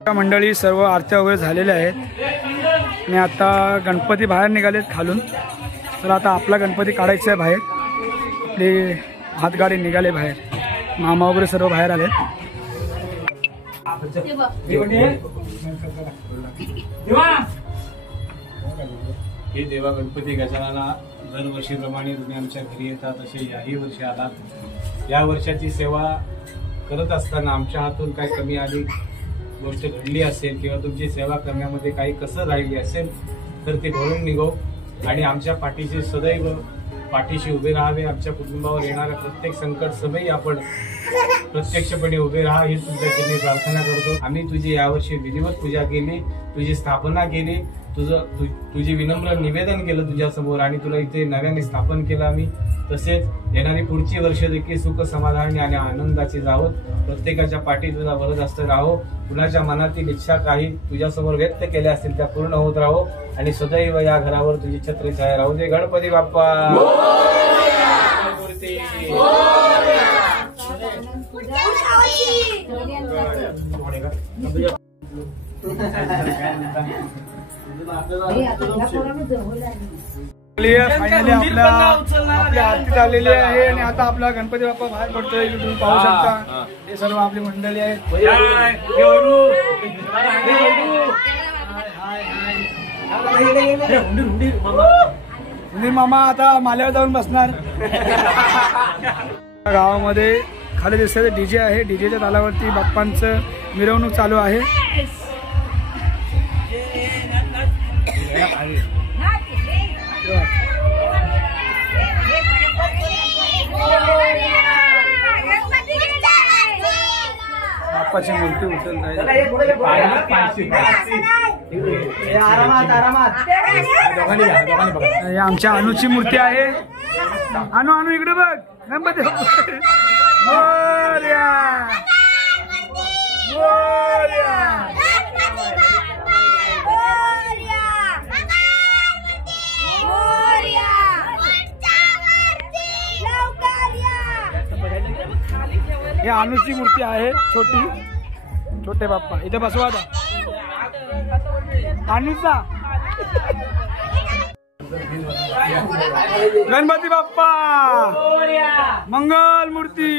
मंडळी सर्व आरत्या वगैरे झालेल्या आहेत आणि आता गणपती बाहेर निघालेत खालून। तर आता आपला गणपती काढायचा आहे बाहेर। आपली हातगाडी निघाले बाहेर, मामा वगैरे सर्व बाहेर आले। हे देवा गणपती गजानना दरवर्षीप्रमाणे तुम्ही आमच्या घरी येतात, तसे याही वर्षी आलात। या वर्षाची सेवा करत असताना आमच्या हातून काही कमी आली गोष्ट घडली असेल किंवा तुमची सेवा करण्यामध्ये काही कसर राहिली असेल तर ते भरून निघो आणि आमच्या पाठीशी सदैव पाठीशी उभे राहावे। आमच्या कुटुंबावर येणाऱ्या प्रत्येक संकट सभेही आपण प्रत्यक्षपणे उभे राहा ही तुमच्याकडे प्रार्थना करतो। आम्ही तुझी यावर्षी विधिवत पूजा केली, तुझी स्थापना केली, तुझी विनम्र निवेदन केलं तुझ्या समोर आणि तुला इथे नव्याने स्थापन केलं आम्ही। तसेच येणारी पुढची वर्ष देखील सुख समाधानी आणि आनंदाची जावोत। प्रत्येकाच्या पाठी तुझा वरद असतं राहो। कुणाच्या मनातील इच्छा काही तुझ्या समोर व्यक्त केल्या असतील त्या पूर्ण होत राहो आणि सदैव या घरावर तुझी छत्री छाया राहू दे। गणपती बाप्पा फायनली आपल्या आरतीत आलेली आहे आणि आता आपला गणपती बाप्पा बाहेर पडतोय। तुम्ही पाहू शकता हे सर्व आपली मंडळी आहेत। हुंदीर मामा आता माल्यावर जाऊन बसणार। गावामध्ये खाली दिसते डीजे आहे, डीजेच्या तालावरती बाप्पांचं मिरवणूक चालू आहे। बाप्पाची मूर्ती उचलत आहे। आमच्या अनुची मूर्ती आहे। अनु इकडे बघ, गणपती मोरया मोरया। ही अनुची मूर्ती आहे छोटी, छोटे बाप्पा इथे बसवा आता अनुचा। गणपती बाप्पा मंगल मूर्ती।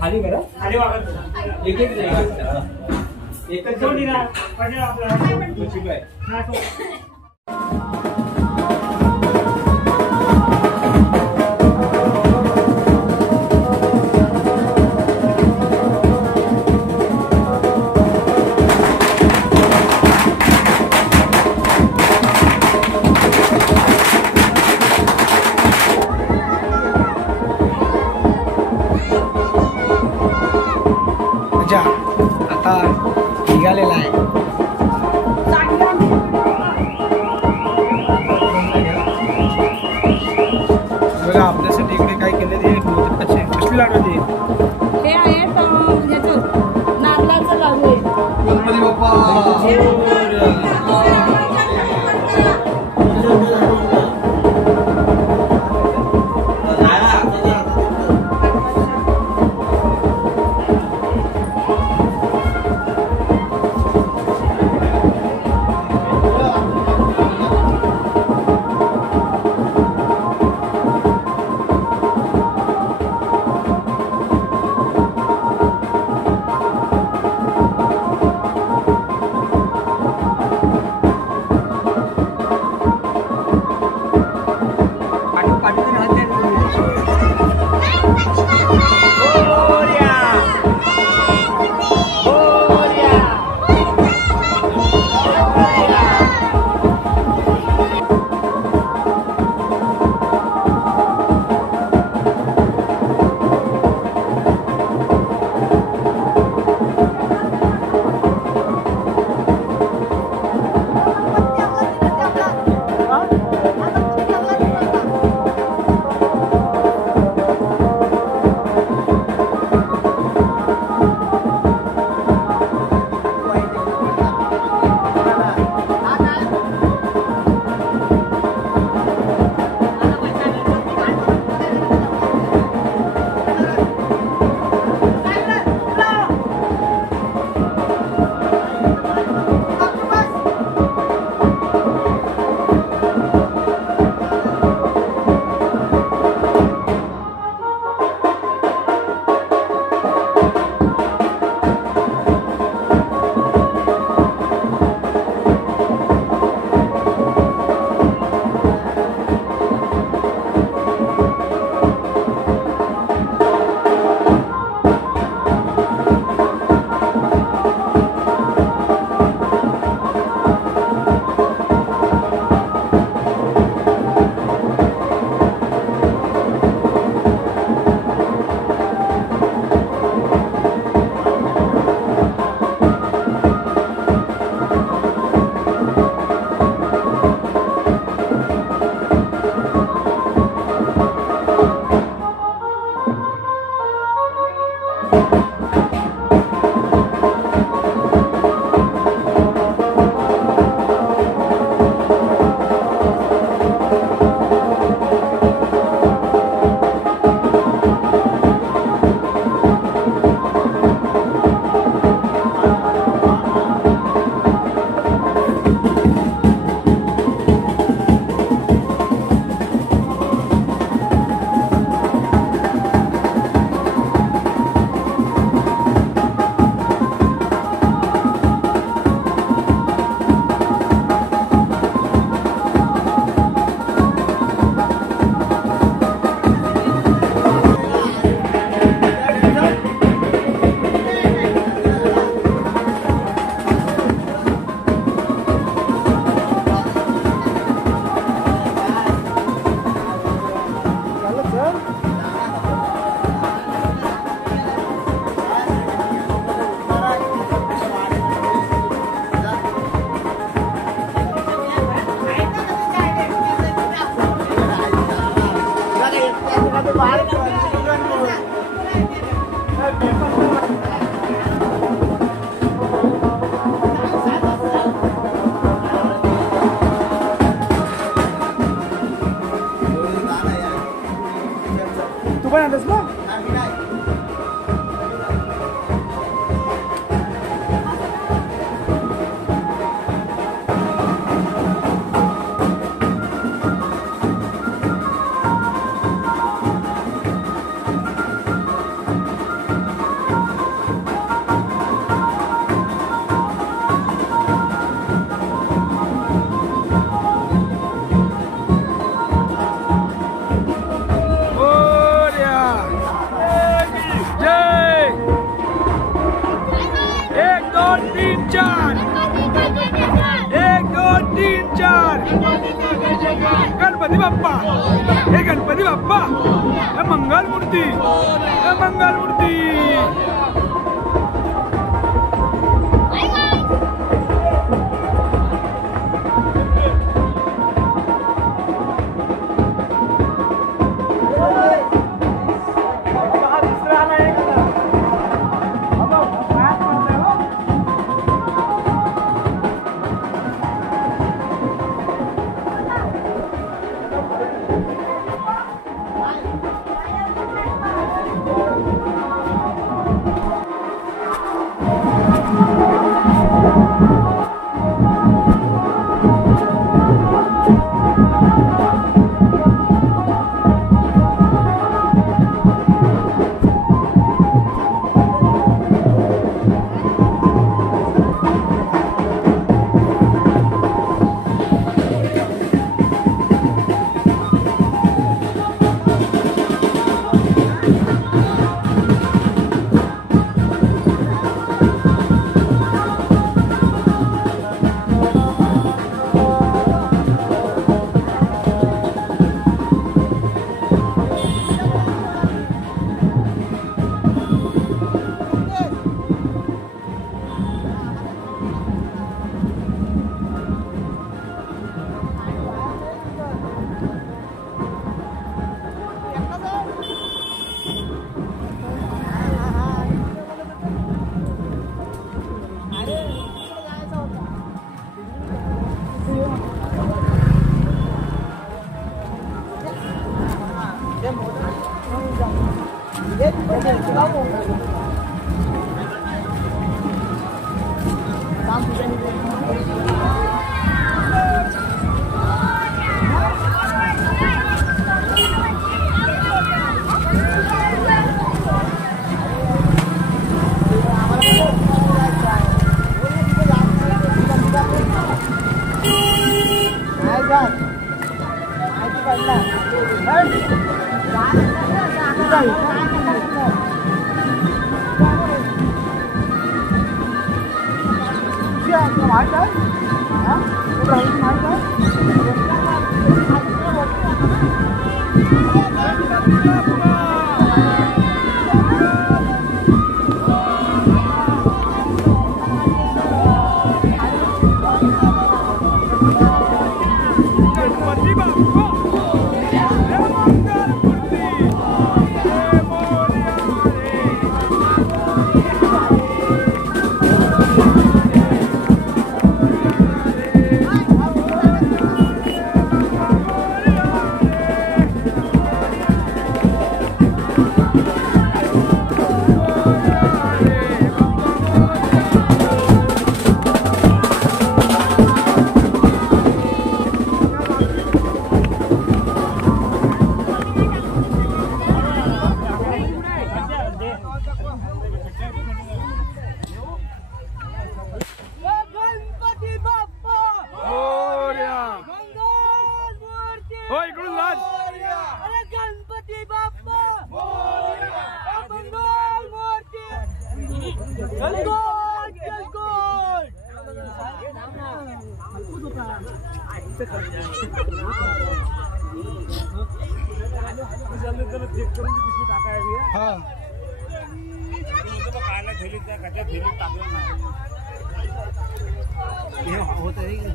खाली करा, आता निघालेला आहे। बघा आपल्यासाठी इकडे काय केलं ते कसली लाडू ते हे आहे नारळाचं लाडू आहे। गणपती बाप्पा हे गणपती बाप्पा, हे मंगल मूर्ती, हे मंगल मूर्ती.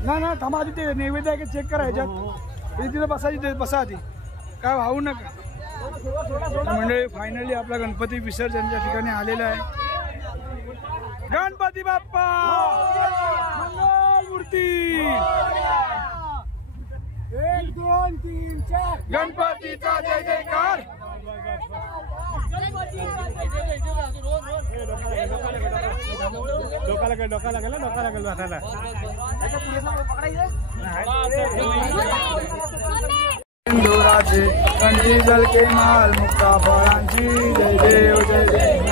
ना थांबा आधी ते नैवेद्य आहे चेक करा ह्याच्यात. तिथे बसायची बसा आधी, काय वाहू नका. म्हणजे फायनली आपला गणपती विसर्जनच्या ठिकाणी आलेला आहे. गणपती बाप्पा मंगल मूर्ती. 1 2 3 4 गणपतीचा जय जयकार. हिंदुराचे कंठी जलके माल मुक्ता फळांची जय देव जय देव.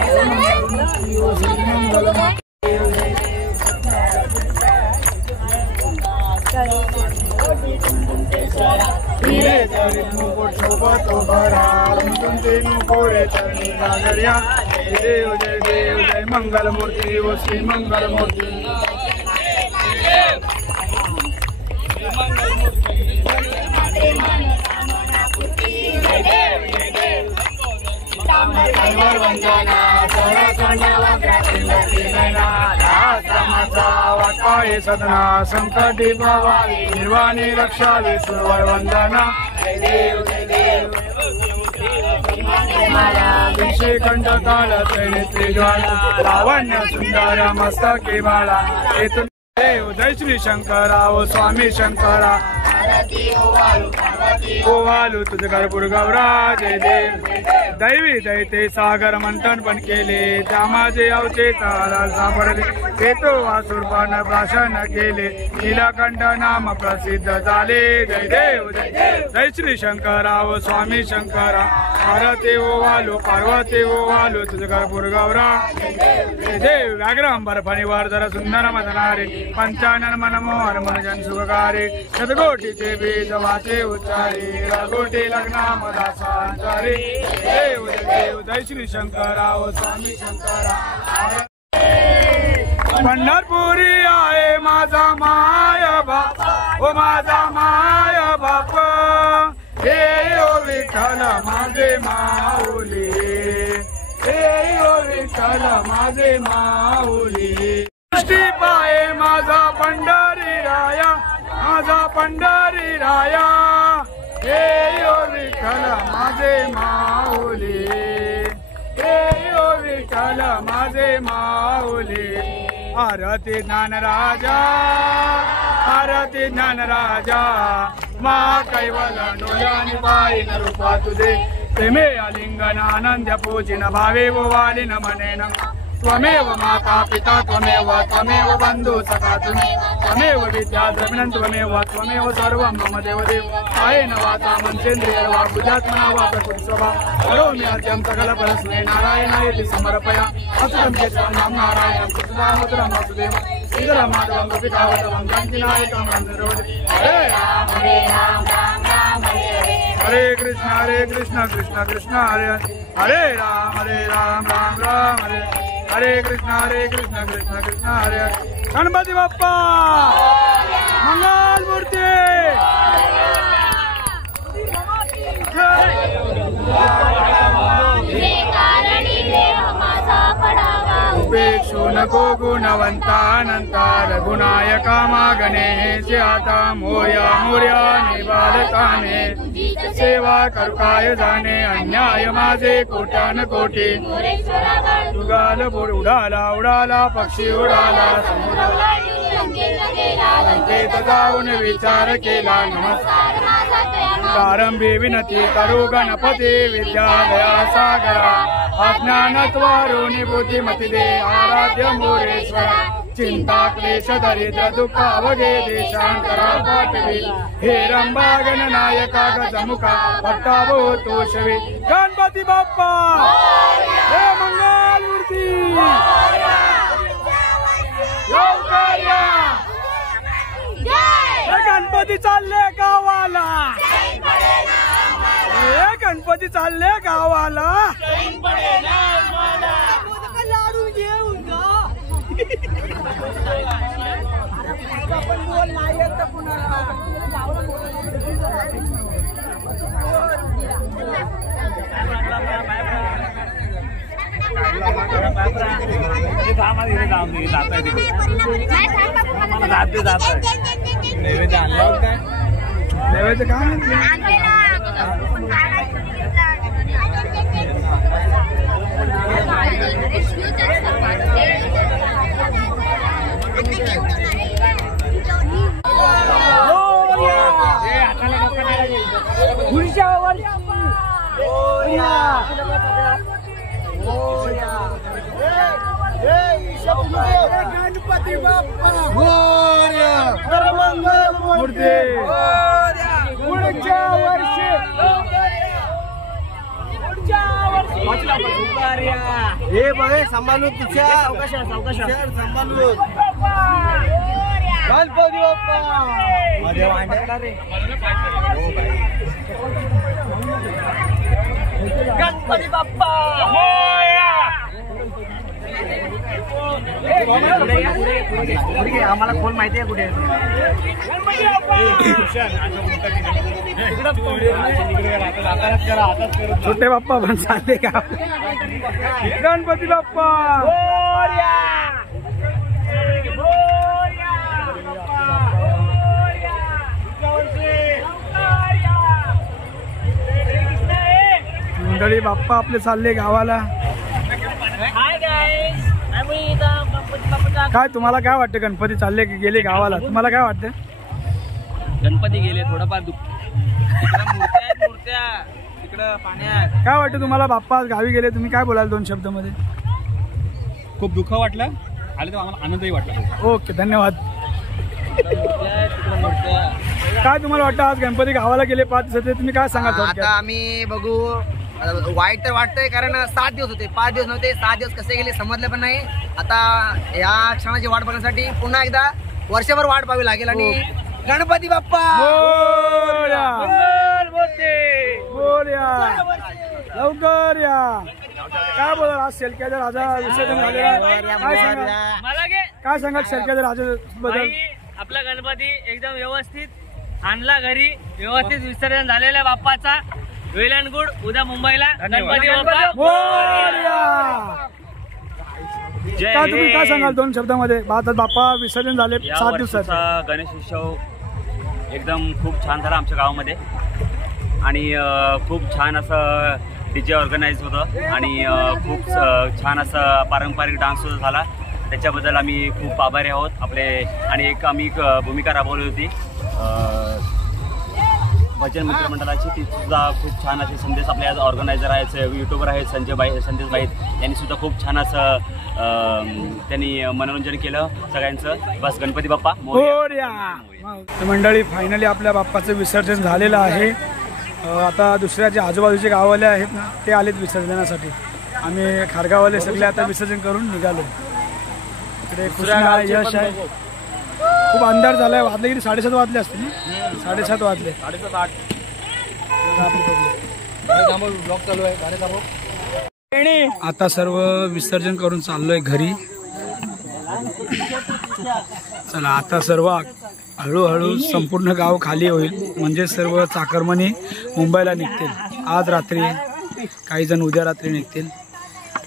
देव जय देव जय मंगल मूर्ती ओ श्री मंगल मूर्ती. मंगल मूर्ती वाटपाये सदना संकटी भवावी निर्वाणी रक्षावी सुरवर वंदना कंठ काळ त्रिनेत्री ज्वाला लावण्य सुंदर मस्तकी बाळा देव जय श्री शंकरा ओ स्वामी शंकरा ओवालू तुझे कर्पूर गौरा जय देव दैवी दैते सागर मंथन पण केले त्या माझे अवचे तारा सापडले ते तो वासुरपान प्राशन केले नीलकंठ नाम प्रसिद्ध झाले जय देव जय श्री शंकरा ओ स्वामी शंकरा पार्वती ओवालू पार्वती ओवालू तुझे कर्पूर गौरा जय देव व्याघ्रांबर फणीवर जर सुंदर मदनारे पंचानन मनमोहन मनजन सुखकारी शतकोटीचे बीज वाचे उच्चारी रघोटी लग्ना मदा संचारी देव देव जय श्री शंकरा ओ स्वामी शंकरा पंढरपुरी आहे माझा माय बाप ओ माझा माय बाप हे ओ विठ्ठल माझे माऊली हे ओ विठ्ठल माझे माऊली दृष्टी पाये माझा पंढरी राया माझा पंढरी राया हे ओ विठ्ठल माझे माऊली हे ओ विठ्ठल माझे माऊली आरती ज्ञान राजा आरती ज्ञान राजा मा कैवल डोळ्यानी पाहिन रूपा तुझे प्रेमे आलिंगन आनंद पूजिन भावे वालिन मनेन त्वमेव माता पिता त्वमेव त्वमेव बंधु सखा त्वमेव विद्या द्रविणं त्वमेव सर्वं मम देवदेव कायेन वाचा मनसेन्द्रिय वा बुद्ध्यात्मना वा प्रकृतिस्वभा करोमि अद्यं सकलपरस्मै नारायणायति समर्पया अच्युतं केशवं नाम नारायणं कृष्णदामोदरं वासुदेवं श्रीधरं माधवं गोपिकावतमं जानकीनायकं वन्दे हरे राम राम राम हरे कृष्ण कृष्ण कृष्ण हरे हरे राम राम राम हरे कृष्ण कृष्ण कृष्ण हरे गणपती बाप्पा मंगल मूर्ती उपेक्षु नको गुणवंतानंता रघुनायका मागणे आता मोर्या मोर्या निबालकाने सेवा करू काय जाणे अन्याय माझे कोट्यान कोटी उगाल बोड उडाला उडाला पक्षी उडाला संकेत जाऊन विचार केला नमस्कार प्रारंभी विनती करू गणपती विद्यालया सागरा अज्ञानत्वारुणी बुद्धिमती दे आराध्य मोरेश्वरा चिंता क्लेश दरिद्र दुःख अवघे देशांतरा पाठवी हे रंबा गणनायका गजमुखा भक्ता तोषवी गणपती बाप्पा हे मंगल मूर्ती गणपती चालले गावाला हे गणपती चालले गावाला लाडू घेऊन नैवेद्य आणलं काय नैवेद्य काय गणपती बाप्पा मूर्ती पुढच्या वर्षी हे बघे सांभाळून तुझ्या अवकाशात सांभाळून गणपती बाप्पा माझ्या वांड्याला रे गणपती बाप्पा पुढे आम्हाला खोल माहिती आहे कुठे छोटे बाप्पा पण चालले का गणपती बाप्पा मंडळी बाप्पा आपले चालले गावाला. काय तुम्हाला काय वाटतं गणपती चालले की गेले गावाला? तुम्हाला काय वाटतं? गणपती गेले थोडंफार मूर्त्या तिकडं पाण्यात. काय वाटतं तुम्हाला बाप्पा गावी गेले? तुम्ही काय बोलाल 2 शब्दामध्ये? खूप दुःख वाटलं आणि तो आम्हाला आनंदही वाटला. ओके धन्यवाद. काय तुम्हाला वाटतं आज गणपती गावाला गेले 5 दिवसाचे? तुम्ही काय सांगाल? आता आम्ही बघू. वाईट तर वाटतंय कारण 7 दिवस होते, 5 दिवस नव्हते. 7 दिवस कसे गेले समजले पण नाही. आता या क्षणाची वाट बघण्यासाठी पुन्हा एकदा वर्षभर वाट पाहावी लागेल. आणि गणपती बाप्पा लवकर या. काय बोला आज शेलक्याचा राजा विसर्जन झालेला, काय सांगाल शेलक्याच्या राजा बद्दल? आपला गणपती एकदम व्यवस्थित आणला घरी, व्यवस्थित विसर्जन झालेल्या बाप्पाचा. वेल अँड गुड. उद्या मुंबईला गणपती बाप्पा. काय तुम्ही काय सांगाल 2 शब्दामध्ये? बाप्पा विसर्जन झाले 7 दिवसाचा. गणेश उत्सव एकदम खूप छान झाला आमच्या गावामध्ये आणि खूप छान असं DJ ऑर्गनाईज होतं आणि खूप छान असं पारंपरिक डान्स सुद्धा झाला. त्याच्याबद्दल आम्ही खूप आभारी आहोत आपले. आणि एक आम्ही भूमिका राबवली होती भजन मित्रमंडळाची, ती सुद्धा खूप छान असे संदेश आपले आज ऑर्गनायझर आहेत, युट्यूबर आहेत संदेश भाई, यांनी सुद्धा खूप छान असं त्यांनी मनोरंजन केलं सगळ्यांचं. बस गणपती बाप्पा मोरया. मंडळी फायनली आपल्या बाप्पाचं विसर्जन झालेलं आहे. आता दुसऱ्या जे आजूबाजूचे गाववाले आहेत ना ते आलेत विसर्जनासाठी. आम्ही खारगाववाले सगळे आता विसर्जन करून निघालो. इकडे कृष्णा यश आहे. खूप अंधार झालाय. वाजले किती? 7:30 वाजले असतील ना? 7:30 वाजले. 7:30. आता सर्व विसर्जन करून चाललोय घरी. चला आता सर्व हळूहळू संपूर्ण गाव खाली होईल. म्हणजे सर्व चाकरमणी मुंबईला निघतील. आज रात्री, काही जण उद्या रात्री निघतील.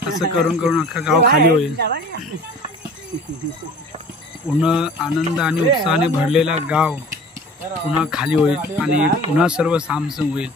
असं करून करून अख्खा गाव खाली होईल. पुन्हा आनंद आणि उत्साहाने भरलेला गाव पुन्हा खाली होईल आणि पुन्हा सर्व सामसूम होईल.